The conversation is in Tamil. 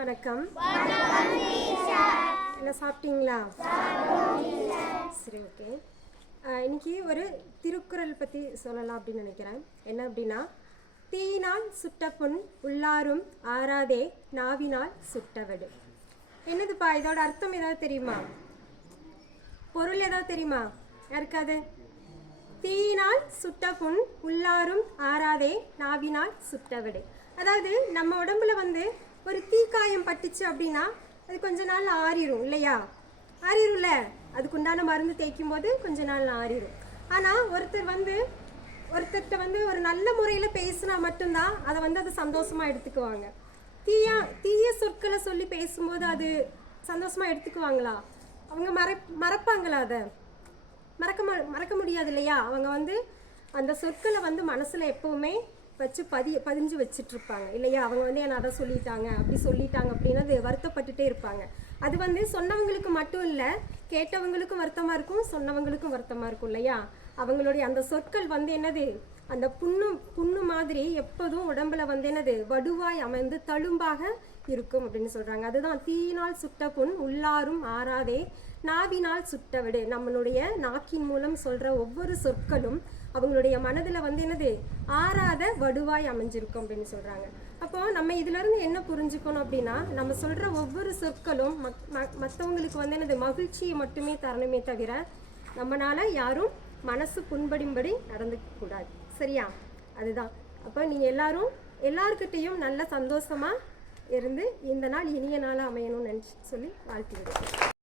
வணக்கம். எல்லாம் சாப்பிட்டீங்களா? சரி ஓகே. இன்னைக்கு ஒரு திருக்குறள் பற்றி சொல்லலாம் அப்படின்னு நினைக்கிறேன். என்ன அப்படின்னா தீயினால் சுட்ட புண் உள்ளாரும் ஆறாதே நாவினால் சுட்டவடு. என்னதுப்பா இதோட அர்த்தம் ஏதாவது தெரியுமா? பொருள் ஏதாவது தெரியுமா? யாருக்காது தீயினால் சுட்ட புண் உள்ளாரும் ஆறாதே நாவினால் சுட்டவிடு. அதாவது நம்ம உடம்புல வந்து ஒரு தீக்காயம் பட்டுச்சு அப்படின்னா அது கொஞ்ச நாள் ஆறிரும் இல்லையா? ஆறிடும்ல அதுக்குண்டான மருந்து தேய்க்கும் போது கொஞ்ச நாள் ஆறிடும் ஆனால் ஒருத்தர் வந்து ஒருத்தர்கிட்ட வந்து ஒரு நல்ல முறையில் பேசினா மட்டும்தான் அதை வந்து அதை சந்தோஷமாக எடுத்துக்குவாங்க. தீயா தீய சொற்களை சொல்லி பேசும்போது அது சந்தோஷமாக எடுத்துக்குவாங்களா? அவங்க மறை மறப்பாங்களா அதை? மறக்க மறக்க முடியாது இல்லையா? அவங்க வந்து அந்த சொற்களை வந்து மனசில் எப்போவுமே வச்சு பதி பதிஞ்சு வச்சுட்டு இருப்பாங்க இல்லையா? அவங்க வந்து என்ன அதை சொல்லிட்டாங்க. அப்படி சொல்லிட்டாங்க அப்படின்னு அது வருத்தப்பட்டுட்டே இருப்பாங்க. அது வந்து சொன்னவங்களுக்கு மட்டும் இல்லை கேட்டவங்களுக்கும் வருத்தமாக இருக்கும் சொன்னவங்களுக்கும் வருத்தமாக இருக்கும் இல்லையா? அவங்களுடைய அந்த சொற்கள் வந்து என்னது? அந்த புண்ணு புண்ணு மாதிரி எப்போதும் உடம்புல வந்து என்னது? வடுவாய் அமைந்து தழும்பாக இருக்கும் அப்படின்னு சொல்கிறாங்க அதுதான் தீயினால் சுட்ட புண் உள்ளாரும் ஆறாதே நாவினால் சுட்டவிடு. நம்மளுடைய நாக்கின் மூலம் சொல்ற ஒவ்வொரு சொற்களும் அவங்களுடைய மனதில் வந்து என்னது? ஆறாத வடுவாய் அமைஞ்சிருக்கும் அப்படின்னு சொல்கிறாங்க அப்போ நம்ம இதுலேருந்து என்ன புரிஞ்சுக்கணும் அப்படின்னா நம்ம சொல்கிற ஒவ்வொரு சொற்களும் மக்- ம- வந்து என்னது? மகிழ்ச்சியை மட்டுமே தரணுமே தவிர நம்மளால் யாரும் மனசு புண்படும்படி நடந்துக்க கூடாது. சரியா? அதுதான். அப்போ நீங்கள் எல்லாரும் எல்லார்கிட்டேயும் நல்ல சந்தோஷமாக இருந்து இந்த நாள் இனிய நாளாக அமையணும்னு நினச்சி சொல்லி வாழ்த்து